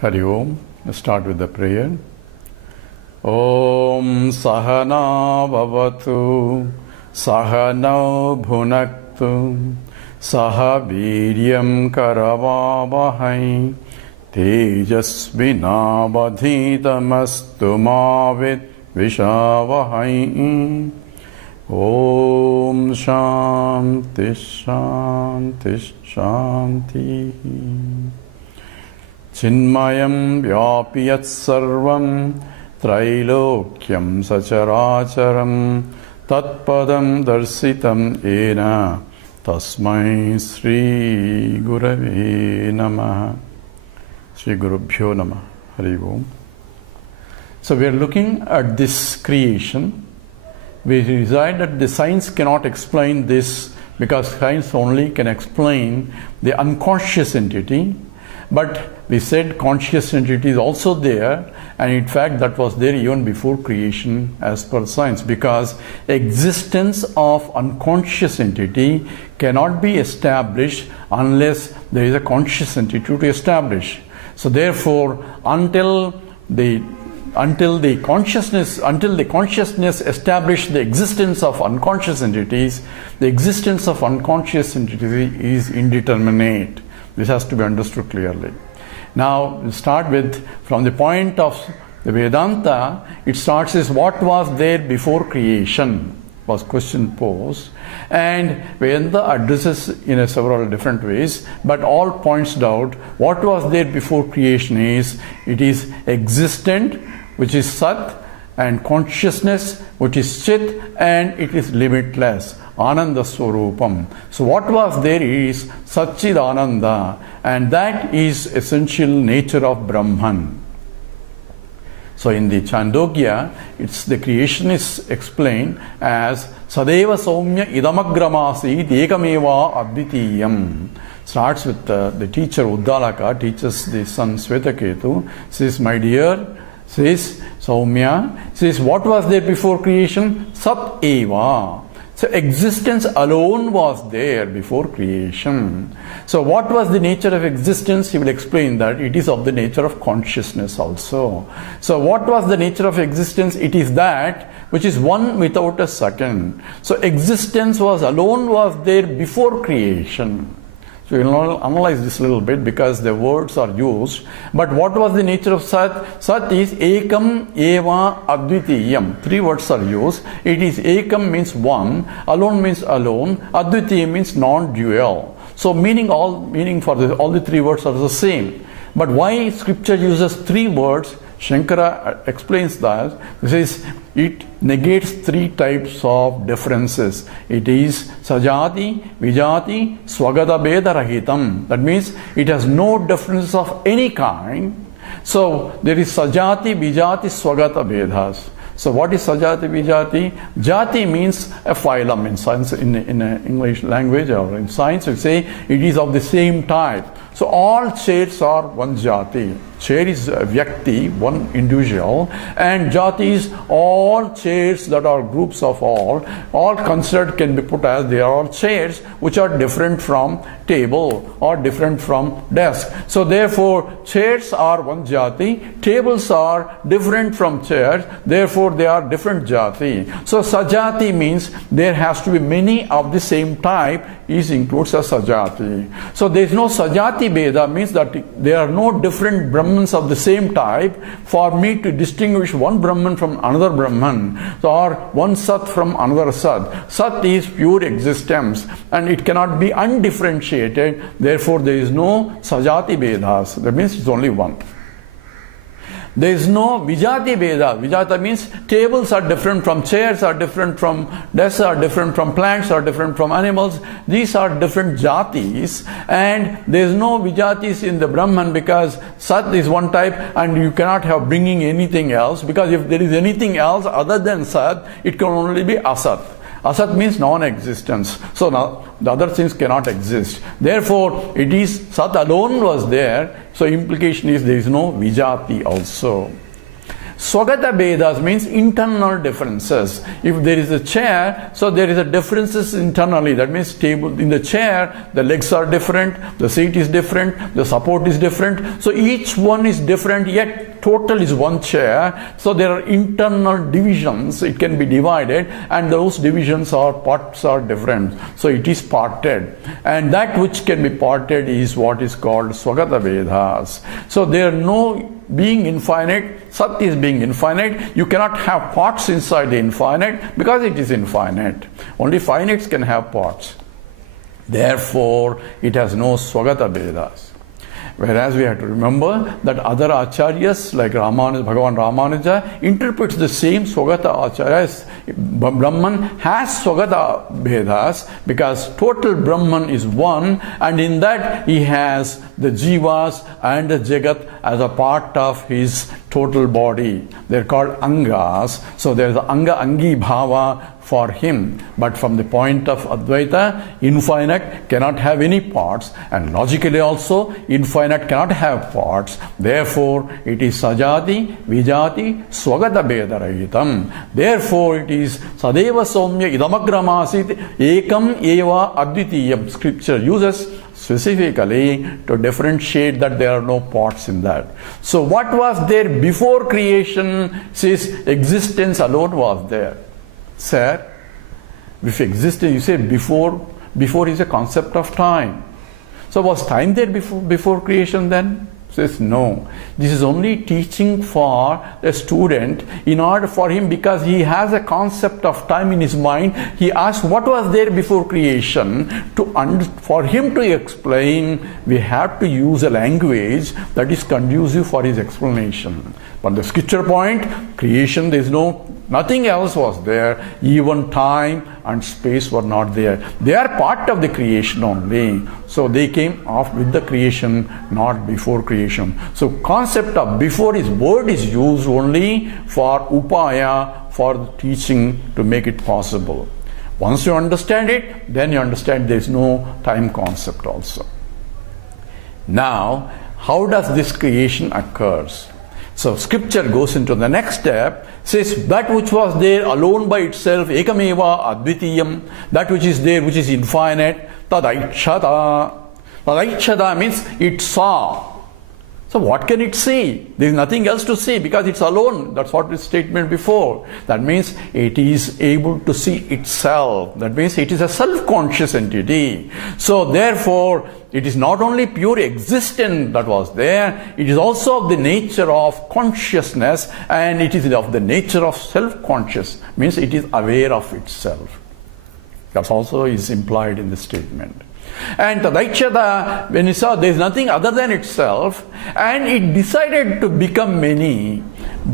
Hari Om. Let's start with the prayer. Om Sahana Bhavatu Sahana Bhunaktu Saha Viryam Karavavahai Tejasvinavadhitamastu Mavit Vishavahai. Om Shanti Shanti Shanti. Chinmayam Vyapiyat Sarvam Trailokyam Sacharacharam Tatpadam Darsitam Ena Tasmai Sri Gurave Namaha. Sri Gurubhyo Namaha. Hari Om. So we are looking at this creation. We decide that the science cannot explain this because science only can explain the unconscious entity. But we said conscious entity is also there, and in fact that was there even before creation as per science, because existence of unconscious entity cannot be established unless there is a conscious entity to establish. So therefore, until the consciousness established the existence of unconscious entities, the existence of unconscious entity is indeterminate. This has to be understood clearly. Now, we'll start with, from the point of the Vedanta, it starts as what was there before creation, was question posed. And Vedanta addresses in several different ways, but all points out what was there before creation is, it is existent, which is Sat, and consciousness, which is Chit, and it is limitless. Ananda Swarupam. So what was there is Satchid Ananda, and that is essential nature of Brahman. So in the Chandogya, the creation is explained as Sadeva Soumya Idamagramasi Dekameva Advitiyam. Starts with the teacher Uddalaka, teaches the son Swetaketu, says, my dear, says Soumya, says what was there before creation? Sat Eva. So existence alone was there before creation. So what was the nature of existence? He will explain that it is of the nature of consciousness also. So what was the nature of existence? It is that which is one without a second. So existence was there before creation. So we will analyze this a little bit because the words are used. But what was the nature of Sat? Sat is Ekam Eva Advitiyam. Three words are used. It is Ekam means one, alone means alone, Advitiyam means non-dual. So meaning for all the three words are the same. But why scripture uses three words? Shankara explains that this is, it negates three types of differences. It is Sajati, Vijati, Swagata Beda Rahitam. That means it has no differences of any kind. So there is Sajati, Vijati, Swagata Vedas. So what is Sajati, Vijati? Jati means a phylum in science, in English language or in science, we say it is of the same type. So all chairs are one jati. Chair is a vyakti, one individual, and jati is all chairs that are groups of all considered can be put as they are all chairs which are different from table or different from desk. So therefore chairs are one jati, tables are different from chairs, therefore they are different jati. So sajati means there has to be many of the same type, includes a sajati. So there is no sajati Veda, means that there are no different Brahmans of the same type for me to distinguish one Brahman from another Brahman, or one Sat from another Sat. Sat is pure existence and it cannot be undifferentiated, therefore there is no sajati Vedas. That means it's only one. There is no Vijati Veda. Vijata means tables are different from chairs, are different from desks, are different from plants, are different from animals. These are different jatis, and there is no Vijatis in the Brahman because Sat is one type and you cannot have bringing anything else, because if there is anything else other than Sat, it can only be Asat. Asat means non-existence. So now the other things cannot exist. Therefore, it is Sat alone was there. So implication is there is no Vijati also. Swagata Vedas means internal differences. If there is a chair, so there is a differences internally. That means table in the chair, the legs are different, the seat is different, the support is different. So each one is different, yet total is one chair. So there are internal divisions. It can be divided, and those divisions or parts are different. So it is parted, and that which can be parted is what is called Swagata Vedas. So there are no being infinite, Sat is being infinite. You cannot have parts inside the infinite because it is infinite. Only finites can have parts. Therefore, it has no Swagata Vedas. Whereas we have to remember that other acharyas like Bhagavan Ramana interprets the same Swagata acharyas. Brahman has Swagata Vedas because total Brahman is one, and in that he has the jivas and the jagat as a part of his total body. They're called angas. So there's the anga angi bhava for him, but from the point of Advaita, infinite cannot have any parts, and logically also infinite cannot have parts. Therefore it is sajati vijati swagata bedarayitam. Therefore it is sadeva somya idamagramasit ekam eva advitiyam. Scripture uses specifically to differentiate that there are no parts in that. So what was there before creation? Says existence alone was there. Sir, if existence, you say before is a concept of time. So was time there before creation then? Says no. This is only teaching for a student in order for him, because he has a concept of time in his mind. He asks what was there before creation. For him to explain, we have to use a language that is conducive for his explanation. But the scripture point, creation, there is nothing else was there. Even time and space were not there. They are part of the creation only. So they came off with the creation, not before creation. So concept of before is word is used only for upaya, for teaching to make it possible. Once you understand it, then you understand there is no time concept also. Now, how does this creation occurs? So scripture goes into the next step, says that which was there alone by itself, ekameva advitiyam, that which is there, which is infinite, tadaikshata. Tadaikshata means it saw. So what can it see? There is nothing else to see because it's alone. That's what the statement before. That means it is able to see itself. That means it is a self-conscious entity. So therefore, it is not only pure existence that was there, it is also of the nature of consciousness, and it is of the nature of self-conscious. Means it is aware of itself. That also is implied in the statement. And Tadaikshata, when he saw there is nothing other than itself, and it decided to become many.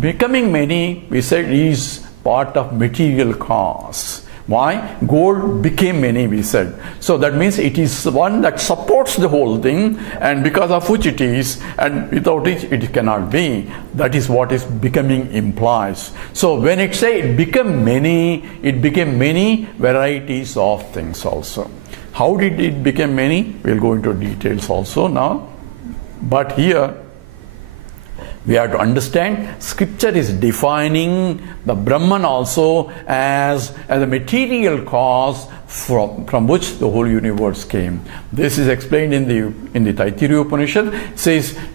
Becoming many, we said, is part of material cause. Why? Gold became many, we said. So that means it is one that supports the whole thing, and because of which it is, and without it cannot be. That is what is becoming implies. So when it say it became many varieties of things also. How did it become many? We'll go into details also now. But here, we have to understand scripture is defining the Brahman also as a material cause from which the whole universe came. This is explained in the Taittiriya Upanishad.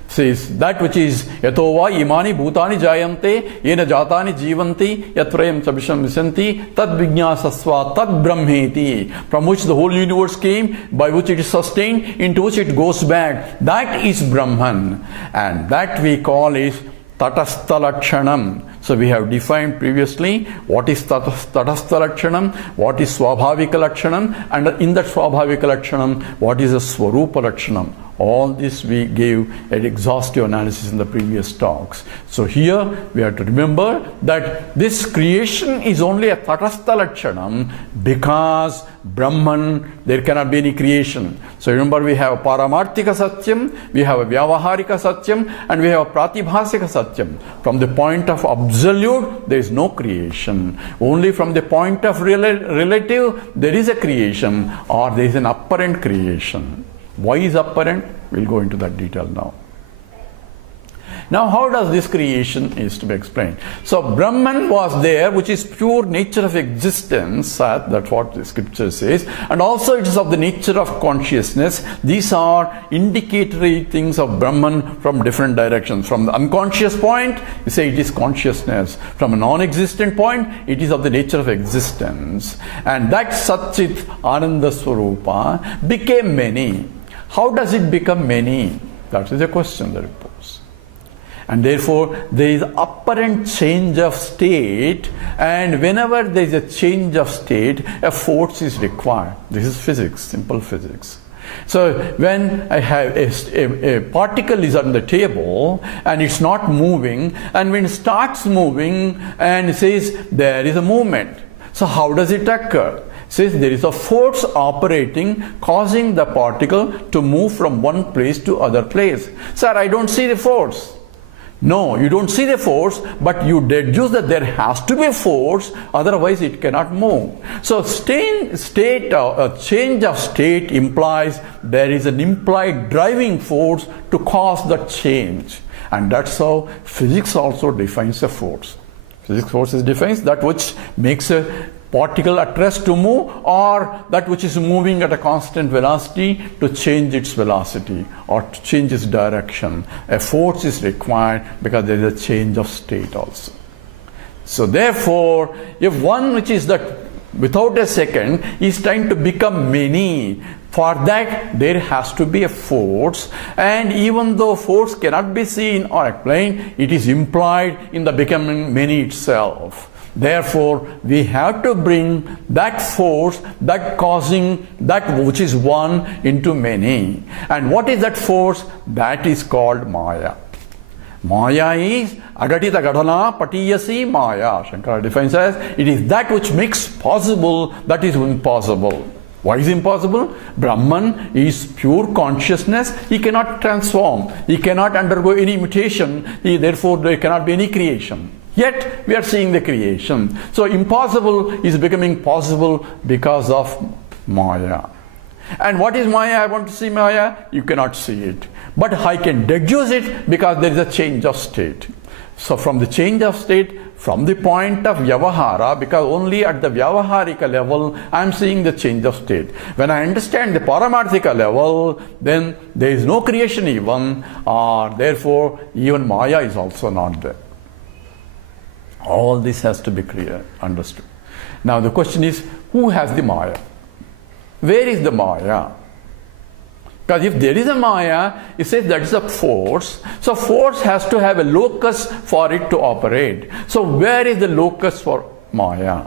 Says that which is yatova imani bhutani jayante yena jatani jivanti yatrayam sabisham visanti tad vijnasasva tad brahmeti, from which the whole universe came, by which it is sustained, into which it goes back. That is Brahman, and that we call is Tatastha Lakshanam. So we have defined previously what is Tatastha Lakshanam, what is Swabhavika Lakshanam, and in that Swabhavika Lakshanam, what is a Swarupa Lakshanam. All this we gave an exhaustive analysis in the previous talks. So here we have to remember that this creation is only a Tatastha Lakshanam because Brahman, there cannot be any creation. So remember, we have Paramarthika Satyam, we have a Vyavaharika Satyam, and we have a Pratibhasika Satyam. From the point of absolute, there is no creation. Only from the point of relative, there is a creation, or there is an apparent creation. Why is apparent? We'll go into that detail now. Now, how does this creation is to be explained? So, Brahman was there, which is pure nature of existence, that's what the scripture says, and also it is of the nature of consciousness. These are indicatory things of Brahman from different directions. From the unconscious point, you say it is consciousness. From a non-existent point, it is of the nature of existence. And that Satchit Ananda Swarupa became many. How does it become many? That is a question that it poses. And therefore, there is apparent change of state, and whenever there is a change of state, a force is required. This is physics, simple physics. So, when I have a particle is on the table and it's not moving, and when it starts moving and it says there is a movement. So, how does it occur? Says there is a force operating, causing the particle to move from one place to other place. Sir, I don't see the force. No, you don't see the force, but you deduce that there has to be a force, otherwise it cannot move. So change of state implies there is an implied driving force to cause the change. And that's how physics also defines a force. Physics forces defines that which makes a particle at rest to move, or that which is moving at a constant velocity to change its velocity or to change its direction. A force is required because there is a change of state also. So therefore, if one which is that without a second is trying to become many, for that there has to be a force, and even though force cannot be seen or explained, it is implied in the becoming many itself. Therefore, we have to bring that force, that causing that which is one into many. And what is that force? That is called Maya. Maya is agatita gadana patiyasi Maya. Shankara defines as it is that which makes possible that is impossible. Why is impossible? Brahman is pure consciousness. He cannot transform. He cannot undergo any mutation. Therefore, there cannot be any creation. Yet, we are seeing the creation. So, impossible is becoming possible because of Maya. And what is Maya? I want to see Maya. You cannot see it. But I can deduce it because there is a change of state. So, from the change of state, from the point of Vyavahara, because only at the Vyavaharika level, I am seeing the change of state. When I understand the Paramarthika level, then there is no creation even, therefore, even Maya is also not there. All this has to be clear, understood. Now the question is, who has the Maya? Where is the Maya? Because if there is a Maya, it says that is a force. So force has to have a locus for it to operate. So where is the locus for Maya?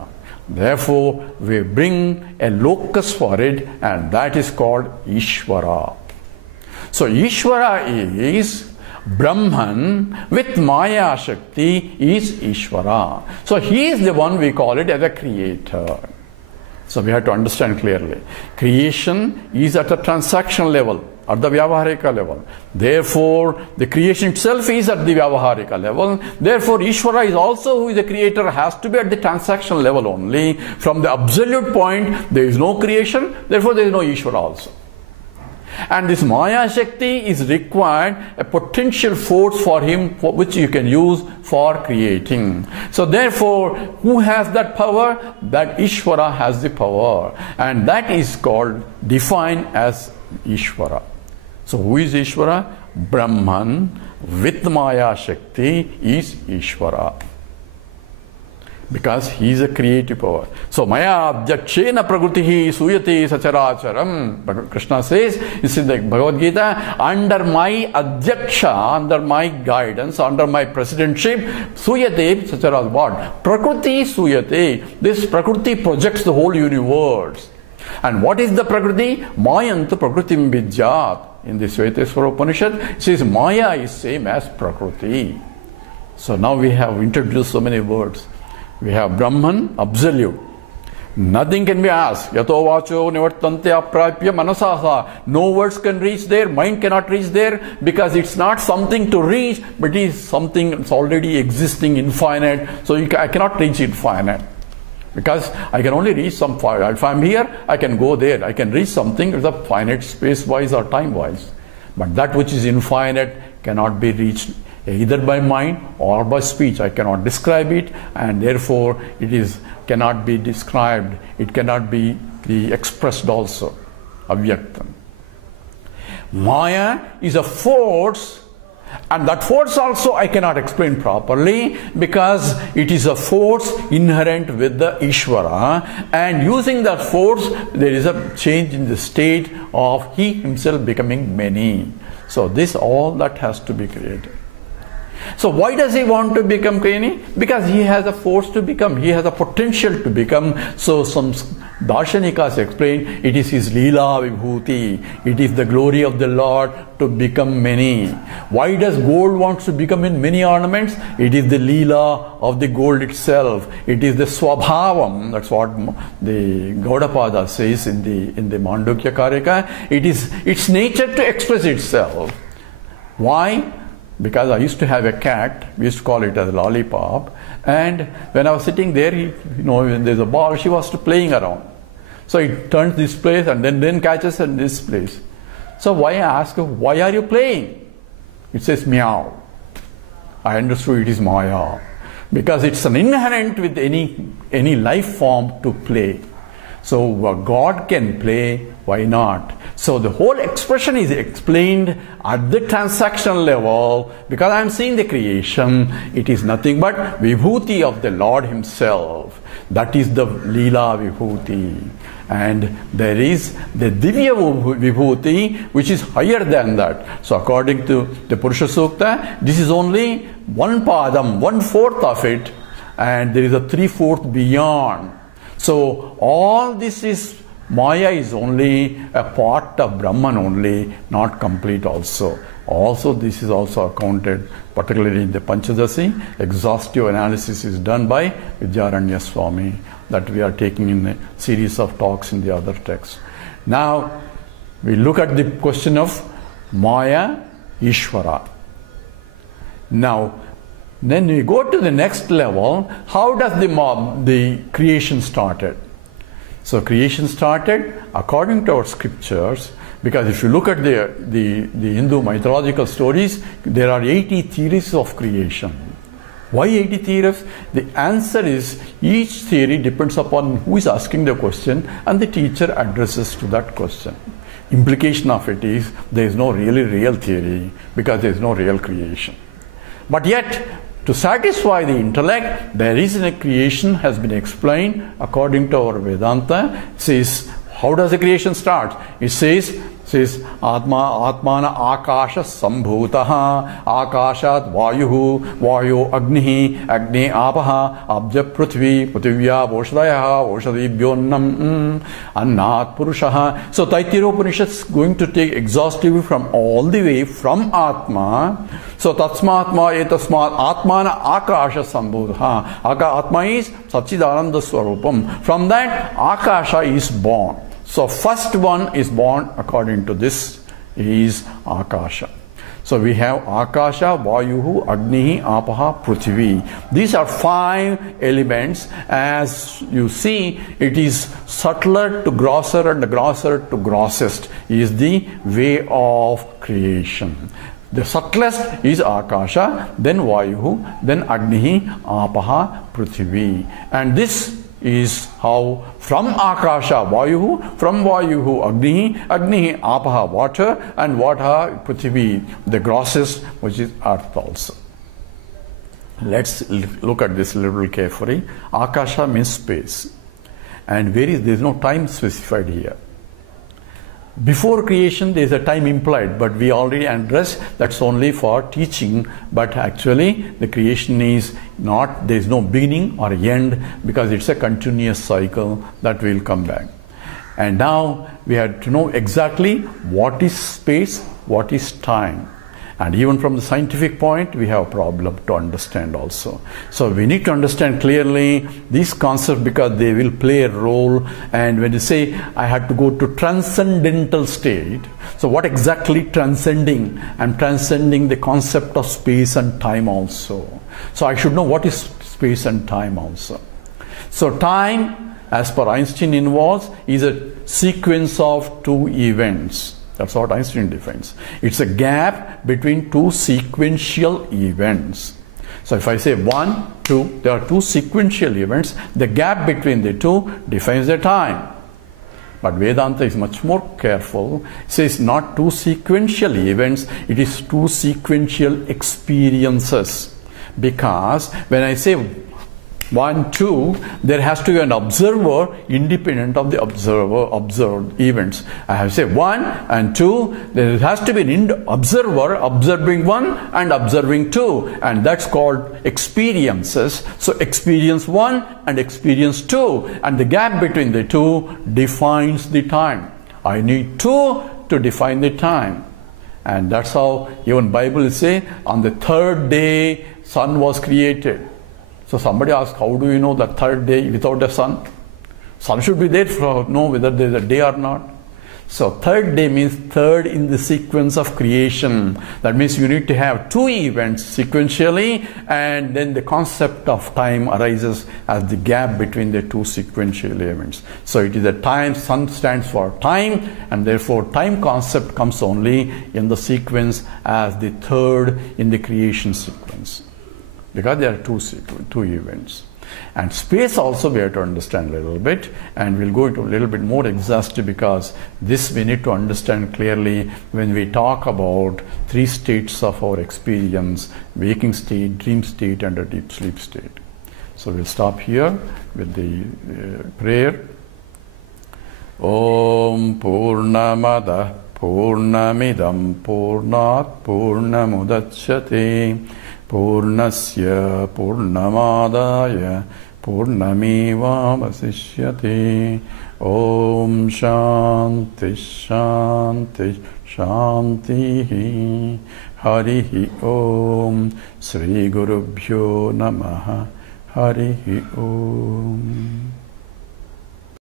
Therefore, we bring a locus for it, and that is called Ishwara. So Ishwara is Brahman with Maya Shakti is Ishwara. So he is the one we call it as a creator. So we have to understand clearly. Creation is at the transactional level, at the Vyavaharika level. Therefore, the creation itself is at the Vyavaharika level. Therefore, Ishwara is also who is the creator, has to be at the transactional level only. From the absolute point, there is no creation. Therefore, there is no Ishwara also. And this Maya Shakti is required, a potential force for him, which you can use for creating. So therefore, who has that power? That Ishwara has the power. And that is called, defined as Ishwara. So who is Ishwara? Brahman with Maya Shakti is Ishwara. Because he is a creative power. So, Maya Adhyakshena Prakritihi Suyate Sacharacharam. But Krishna says, this is the Bhagavad Gita, under my Adhyaksha, under my guidance, under my presidentship, Suyate Sacharacharam. What? Prakriti Suyate. This Prakriti projects the whole universe. And what is the Prakriti? Mayanta Prakritim Vidyat. In the Sveteswara Upanishad, it says Maya is same as Prakriti. So now we have introduced so many words. We have Brahman, absolute. Nothing can be asked. Yato vacho nivartante aprapya manasasa. No words can reach there, mind cannot reach there, because it's not something to reach, but it is something that's already existing, infinite. So I cannot reach infinite. Because I can only reach some finite. If I'm here, I can go there. I can reach something with a finite space-wise or time-wise. But that which is infinite cannot be reached either by mind or by speech. I cannot describe it, and therefore it cannot be described. It cannot be expressed also. Avyaktam. Maya is a force, and that force also I cannot explain properly, because it is a force inherent with the Ishwara, and using that force there is a change in the state of he himself becoming many. So this all that has to be created. So why does he want to become many? Because he has a force to become, he has a potential to become. So some Darshanikas explain it is his Leela Vibhuti, it is the glory of the Lord to become many. Why does gold wants to become in many ornaments? It is the Leela of the gold itself. It is the Swabhavam. That's what the Gaudapada says in the Mandukya Karika. It is its nature to express itself. Why? Because I used to have a cat, we used to call it as a lollipop, and when I was sitting there, when there's a ball, she was playing around. So it turns this place and then catches in this place. So why I ask her, why are you playing? It says meow. I understood it is Maya. Because it's an inherent with any life form to play. So God can play, why not? So the whole expression is explained at the transactional level, because I am seeing the creation. It is nothing but Vibhuti of the Lord Himself. That is the Leela Vibhuti. And there is the Divya Vibhuti, which is higher than that. So according to the Purusha Sukta, this is only one padam, 1/4 of it, and there is a 3/4 beyond. So all this is Maya is only a part of Brahman only, not complete also. Also this is also accounted, particularly in the Panchadashi. Exhaustive analysis is done by Vidyaranya Swami, that we are taking in a series of talks in the other texts. Now we look at the question of Maya, Ishwara. Now then we go to the next level. How does the creation started? So creation started according to our scriptures, because if you look at the Hindu mythological stories, there are 80 theories of creation. Why 80 theories? The answer is each theory depends upon who is asking the question and the teacher addresses to that question. Implication of it is there is no really real theory, because there is no real creation. But yet, to satisfy the intellect, there is a creation has been explained according to our Vedanta. It says, how does the creation start? It says Atmana Akasha Sambhutaha, Akashat Vayuhu, Vayu Agnihi, Agni Apaha, Abja Prithvi, Prithivya Voshadayaha, Voshadibhyonnam, Annat Purushaha. So Taittiriya Upanishad is going to take exhaustively from all the way from Atma. So Tatsmatma Etasmat Atmana Akasha Sambhutaha. Atma is Satchidananda Swarupam. From that, Akasha is born. So first one is born according to this is Akasha. So we have Akasha, Vayuhu, Agnihi, Apaha, Prithvi. These are 5 elements. As you see, it is subtler to grosser and grosser to grossest is the way of creation. The subtlest is Akasha, then Vayuhu, then Agnihi, Apaha, Prithvi. And this is how from Akasha Vayuhu, from Vayuhu Agnihi, Agnihi Apaha water, and water Prithvi, the grossest, which is earth also. Let's look at this a little carefully. Akasha means space, and there is no time specified here. Before creation there is a time implied, but we already addressed that's only for teaching. But actually the creation is not, there is no beginning or end, because it's a continuous cycle that will come back. And now we have to know exactly what is space, what is time. And even from the scientific point, we have a problem to understand also. So we need to understand clearly these concepts, because they will play a role. And when you say, I had to go to transcendental state, so what exactly transcending? I'm transcending the concept of space and time also. So I should know what is space and time also. So time, as per Einstein involves, is a sequence of 2 events. That's what Einstein defines. It's a gap between two sequential events. So if I say 1, 2, there are two sequential events. The gap between the two defines the time. But Vedanta is much more careful. It says not two sequential events, it is two sequential experiences. Because when I say 1, 2, there has to be an observer independent of the observed events. I have to say 1 and 2, there has to be an observer observing 1 and observing 2, and that's called experiences. So experience 1 and experience 2, and the gap between the two defines the time. I need 2 to define the time. And that's how even Bible say on the third day sun was created. So somebody asks, how do you know the third day without the sun? Sun should be there to know whether there is a day or not. So third day means third in the sequence of creation. That means you need to have two events sequentially, and then the concept of time arises as the gap between the two sequential events. So it is a time, sun stands for time, and therefore time concept comes only in the sequence as the third in the creation sequence. Because there are two events. And space also we have to understand a little bit, and we'll go into a little bit more exhaustive, because this we need to understand clearly when we talk about three states of our experience: waking state, dream state, and a deep sleep state. So we'll stop here with the prayer. Om Purnamada Purnamidam Purnat Purnamudachyate Purnasya Purnamadaya Purnameva Vasishyate. Om Shanti Shanti Shanti. Harihi Om. Sri Gurubhyo Namaha. Harihi Om.